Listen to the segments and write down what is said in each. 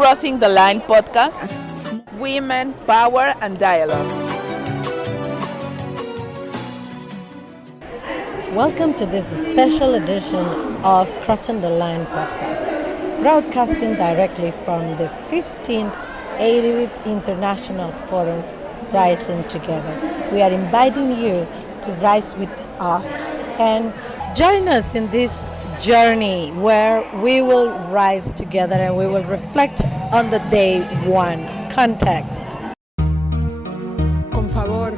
Crossing the Line podcast, Women, Power and Dialogue. Welcome to this special edition of Crossing the Line podcast, broadcasting directly from the 15th AWID International Forum, Rising Together. We are inviting you to rise with us and join us in this journey where we will rise together and we will reflect on the day one context. Con favor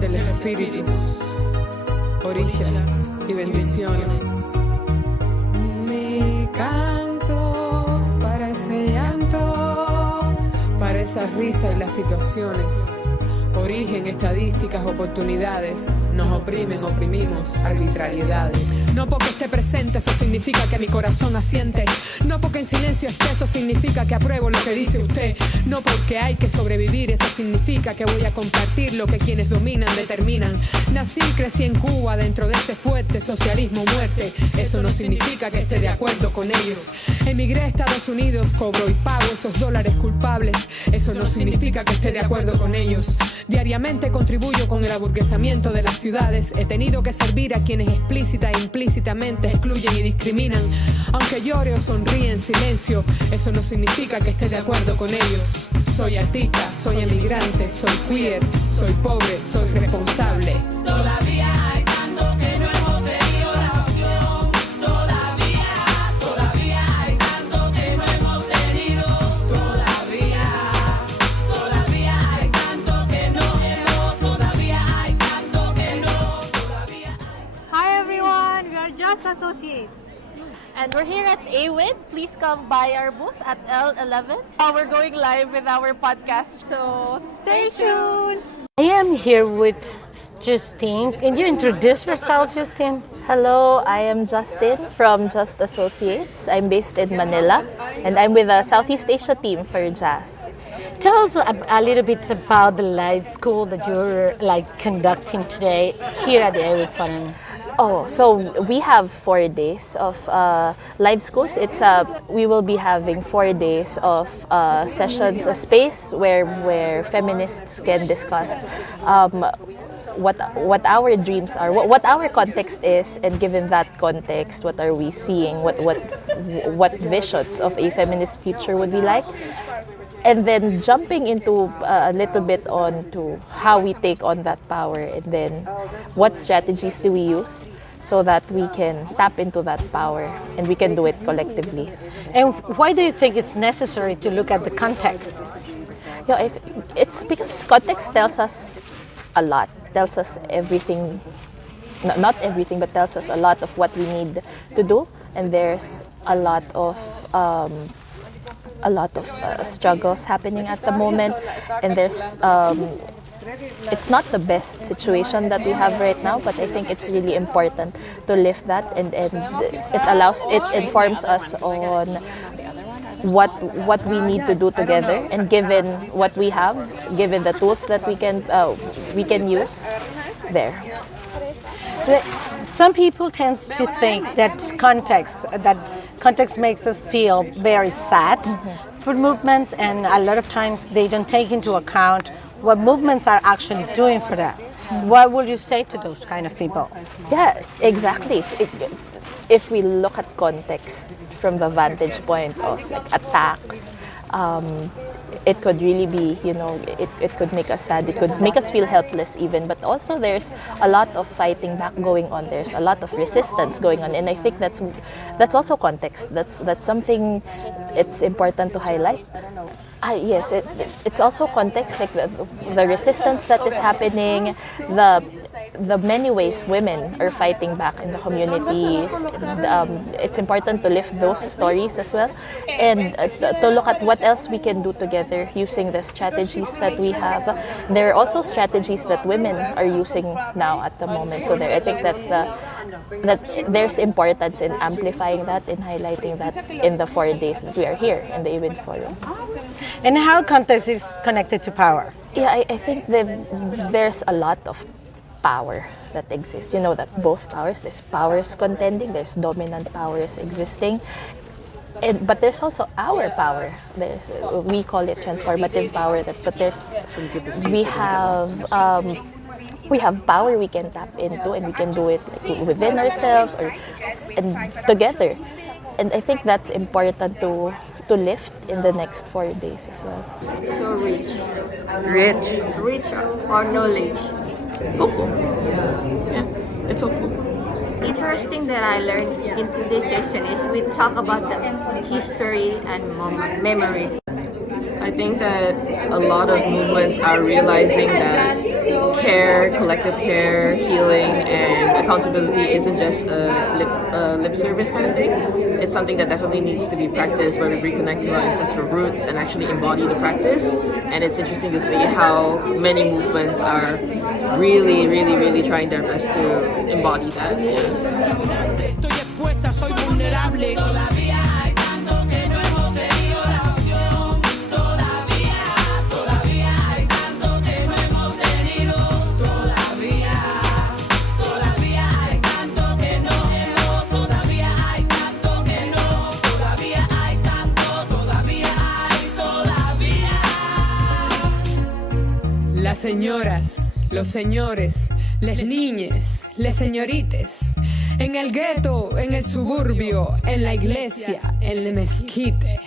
de los espíritus, orillas y bendiciones. Mi canto para ese llanto, para esa risa y las situaciones. Origen, estadísticas, oportunidades. Nos oprimen, oprimimos, arbitrariedades. No porque esté presente, eso significa que mi corazón asiente. No porque en silencio esté, eso significa que apruebo lo que dice usted. No porque hay que sobrevivir, eso significa que voy a compartir lo que quienes dominan determinan. Nací y crecí en Cuba, dentro de ese fuerte socialismo muerte. Eso no significa que esté de acuerdo con ellos. Emigré a Estados Unidos, cobro y pago esos dólares culpables. Eso no significa que esté de acuerdo con ellos. Diariamente contribuyo con el aburguesamiento de las ciudades. He tenido que servir a quienes explícita e implícitamente excluyen y discriminan. Aunque llore o sonríe en silencio, eso no significa que esté de acuerdo con ellos. Soy artista, soy emigrante, soy queer, soy pobre, soy responsable. Todavía hay tanto que no hemos tenido la opción. Todavía hay tanto que no hemos tenido. Todavía hay tanto que no hemos. Todavía hay tanto que no. Hi everyone, we are JASS Associates. And we're here at AWID. Please come by our booth at L11. We're going live with our podcast, so stay tuned. I am here with Justine. Can you introduce yourself, Justine? Hello, I am Justine from JASS Associates. I'm based in Manila, and I'm with the Southeast Asia team for JASS. Tell us a little bit about the live school that you're conducting today here at the AWID Forum. Oh, so we have 4 days of live schools. We will be having 4 days of sessions, a space where feminists can discuss what our dreams are, what our context is, and given that context, what are we seeing, what visions of a feminist future would be like. And then jumping into a little bit on to how we take on that power, and then what strategies do we use so that we can tap into that power and we can do it collectively. And why do you think it's necessary to look at the context? Yeah, it's because context tells us a lot, tells us everything, not everything, but tells us a lot of what we need to do, and there's a lot of struggles happening at the moment, and there's it's not the best situation that we have right now, but I think it's really important to lift that, and it informs us on what we need to do together, and given what we have, given the tools that we can use there. Some people tend to think that context makes us feel very sad for movements, and a lot of times they don't take into account what movements are actually doing for them. What would you say to those kind of people? Yeah, exactly. If we look at context from the vantage point of attacks, it could really be, it could make us sad, it could make us feel helpless even, but also there's a lot of fighting back going on, there's a lot of resistance going on, and I think that's also context. That's something it's important to highlight. Yes, it's also context, like the resistance that is happening, the many ways women are fighting back in the communities. It's important to lift those stories as well, and to look at what else we can do together using the strategies that we have. There are also strategies that women are using now at the moment. So I think that there's importance in amplifying that, in highlighting that in the 4 days that we are here in the AWID Forum. And how context is connected to power? Yeah, I think that there's a lot of power that exists. That both powers, there's powers contending, there's dominant powers existing. But there's also our power. We call it transformative power. But we have we have power we can tap into, and we can do it like within ourselves or and together. And I think that's important to lift in the next 4 days as well. So rich. Rich. Rich or knowledge. Hopeful. Yeah, it's hopeful. Interesting that I learned into this session is we talk about the history and memories. I think that a lot of movements are realizing that care, collective care, healing, and accountability isn't just a lip service kind of thing. It's something that definitely needs to be practiced, where we reconnect to our ancestral roots and actually embody the practice. And it's interesting to see how many movements are really, really, really trying their best to embody that. Las señoras, los señores, les niñes, les señorites, en el gueto, en el suburbio, en la iglesia, en el mezquite,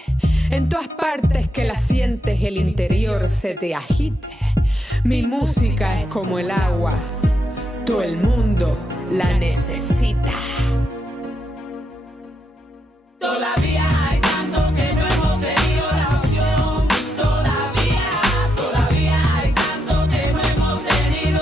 en todas partes que la sientes el interior se te agite. Mi música es como el agua, todo el mundo la necesita. Todavía hay tanto que no hemos tenido la opción. Todavía hay tanto que no hemos tenido.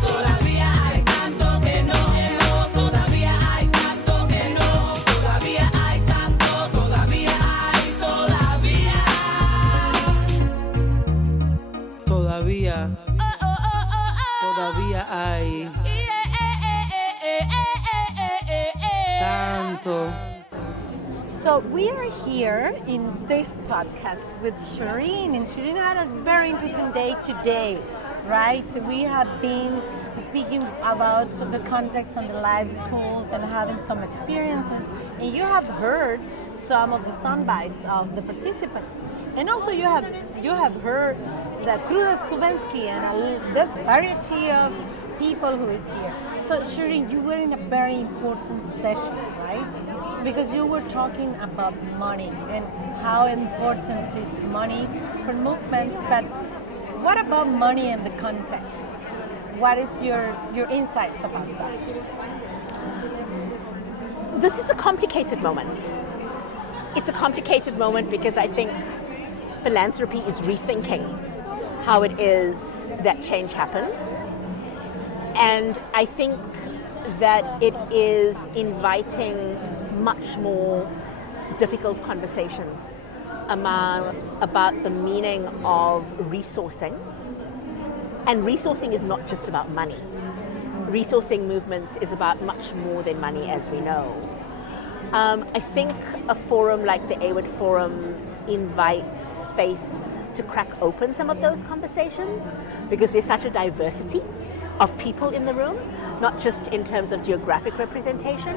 Todavía hay tanto que no hemos. Todavía hay tanto que no. Todavía hay tanto. Todavía hay. Todavía hay tanto. So we are here in this podcast with Shereen, and Shereen had a very interesting day today, right? We have been speaking about the context on the live schools and having some experiences, and you have heard some of the sound bites of the participants, and also you have heard the Krudas Cubensi and the variety of people who is here. So Shereen, you were in a very important session, right? Because you were talking about money and how important is money for movements, but what about money in the context? What is your insights about that? This is a complicated moment. It's a complicated moment because I think philanthropy is rethinking how it is that change happens. And I think that it is inviting much more difficult conversations about the meaning of resourcing. And resourcing is not just about money. Resourcing movements is about much more than money, as we know. I think a forum like the AWID Forum invites space to crack open some of those conversations because there's such a diversity of people in the room, not just in terms of geographic representation,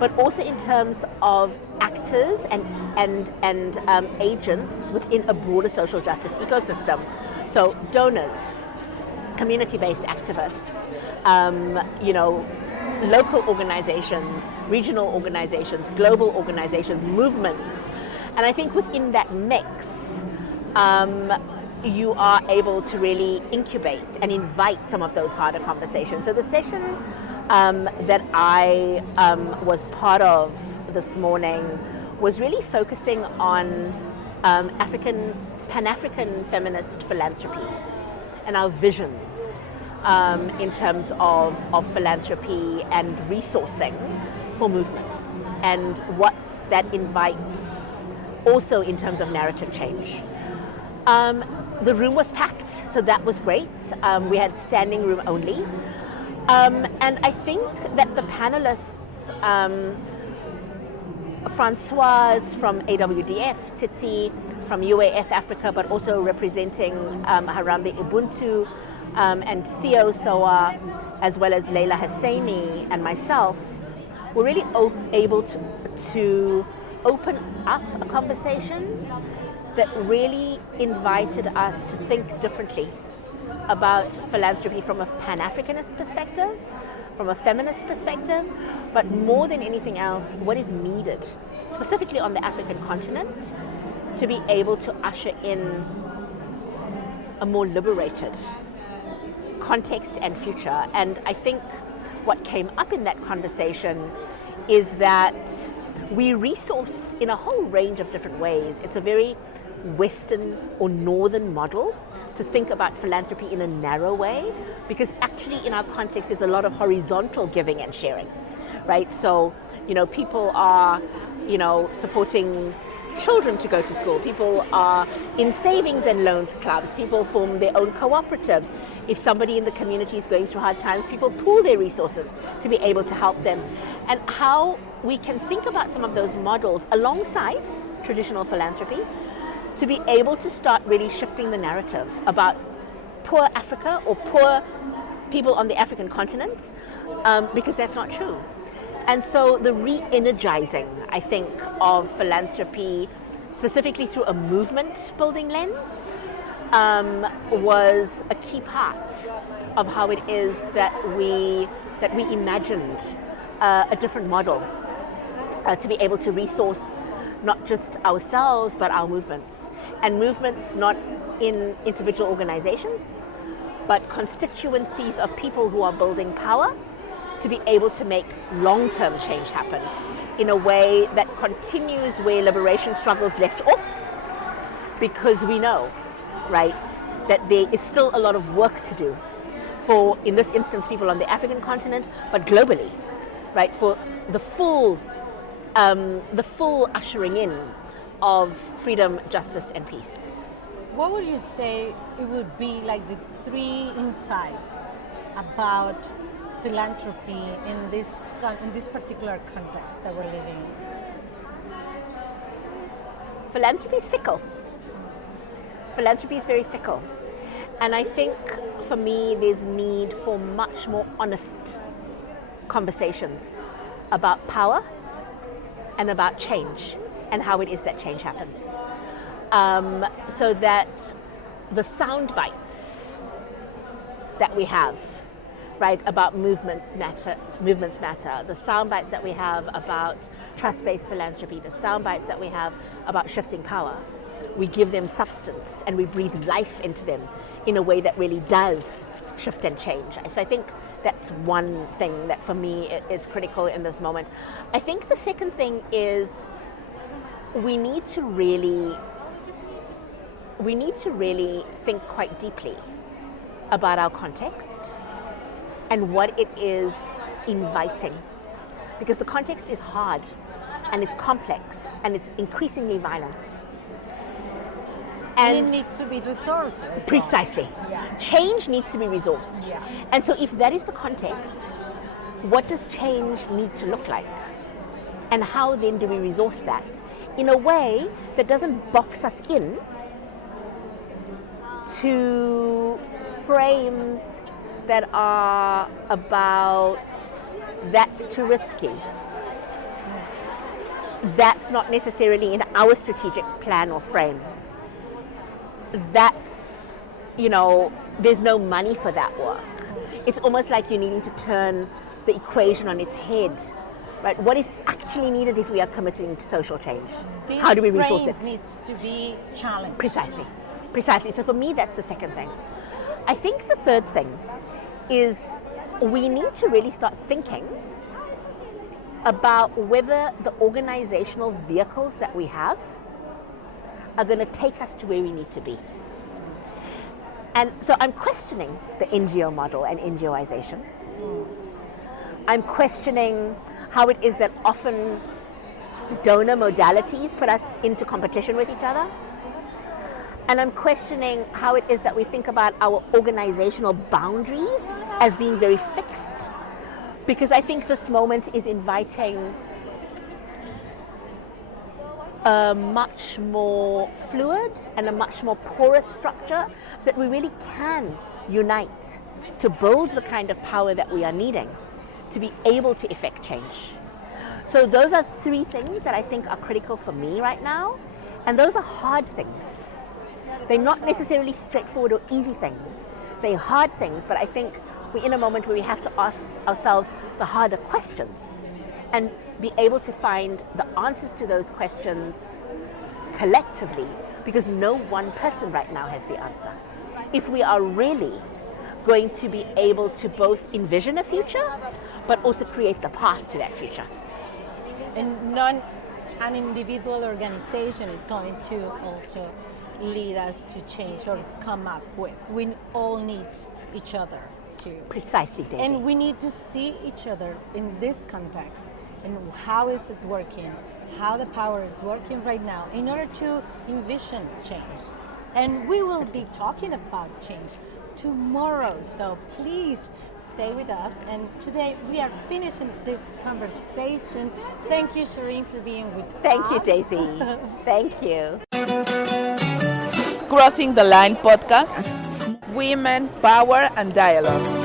but also in terms of actors and agents within a broader social justice ecosystem. So donors, community-based activists, local organizations, regional organizations, global organizations, movements. And I think within that mix, you are able to really incubate and invite some of those harder conversations. So the session that I was part of this morning was really focusing on Pan-African feminist philanthropies and our visions in terms of philanthropy and resourcing for movements and what that invites also in terms of narrative change. The room was packed, so that was great. We had standing room only. And I think that the panelists, Francoise from AWDF, Tsitsi from UAF Africa, but also representing Harambe Ubuntu, and Theo Soa, as well as Leila Husseini and myself, were really able to open up a conversation that really invited us to think differently about philanthropy from a Pan-Africanist perspective, from a feminist perspective, but more than anything else, what is needed, specifically on the African continent, to be able to usher in a more liberated context and future. And I think what came up in that conversation is that we resource in a whole range of different ways. It's a very Western or Northern model to think about philanthropy in a narrow way, because actually in our context there's a lot of horizontal giving and sharing, right? So, people are, supporting children to go to school. People are in savings and loans clubs. People form their own cooperatives. If somebody in the community is going through hard times, people pool their resources to be able to help them. And how we can think about some of those models alongside traditional philanthropy to be able to start really shifting the narrative about poor Africa or poor people on the African continent, because that's not true. And so the re-energizing, I think, of philanthropy, specifically through a movement building lens, was a key part of how it is that we imagined a different model to be able to resource not just ourselves but our movements, and movements not in individual organizations but constituencies of people who are building power to be able to make long-term change happen in a way that continues where liberation struggles left off, because we know, right, that there is still a lot of work to do for, in this instance, people on the African continent, but globally, right, for the full ushering in of freedom, justice, and peace. What would you say it would be like the 3 insights about philanthropy in this particular context that we're living in? Philanthropy is fickle. Philanthropy is very fickle. And I think for me there's need for much more honest conversations about power and about change and how it is that change happens. So that the sound bites that we have, right, about movements matter, the sound bites that we have about trust-based philanthropy, the sound bites that we have about shifting power, we give them substance and we breathe life into them in a way that really does shift and change. So I think that's one thing that for me is critical in this moment. I think the second thing is we need to really think quite deeply about our context and what it is inviting, because the context is hard and it's complex and it's increasingly violent. And it needs to be resourced. Precisely. Yeah. Change needs to be resourced. Yeah. And so if that is the context, what does change need to look like? And how then do we resource that in a way that doesn't box us in to frames that are about that's too risky, that's not necessarily in our strategic plan or frame, that's, there's no money for that work. It's almost like you're needing to turn the equation on its head, right? What is actually needed if we are committing to social change? How do we resource it? Needs to be challenged. Precisely. So for me, that's the second thing. I think the third thing is we need to really start thinking about whether the organizational vehicles that we have are going to take us to where we need to be. And so I'm questioning the NGO model and NGOization. I'm questioning how it is that often donor modalities put us into competition with each other. And I'm questioning how it is that we think about our organizational boundaries as being very fixed. Because I think this moment is inviting a much more fluid and a much more porous structure so that we really can unite to build the kind of power that we are needing to be able to effect change. So those are three things that I think are critical for me right now. And those are hard things. They're not necessarily straightforward or easy things. They're hard things, but I think we're in a moment where we have to ask ourselves the harder questions and be able to find the answers to those questions collectively, because no one person right now has the answer. If we are really going to be able to both envision a future, but also create the path to that future. And an individual organization is going to also lead us to change or come up with. We all need each other to. Precisely, Daisy. And we need to see each other in this context and how is it working, how the power is working right now in order to envision change. And we will be talking about change tomorrow, so please stay with us. And today we are finishing this conversation. Thank you, Shereen, for being with us. Thank you, Daisy. Thank you. Crossing the Line podcast, Women, Power and Dialogue.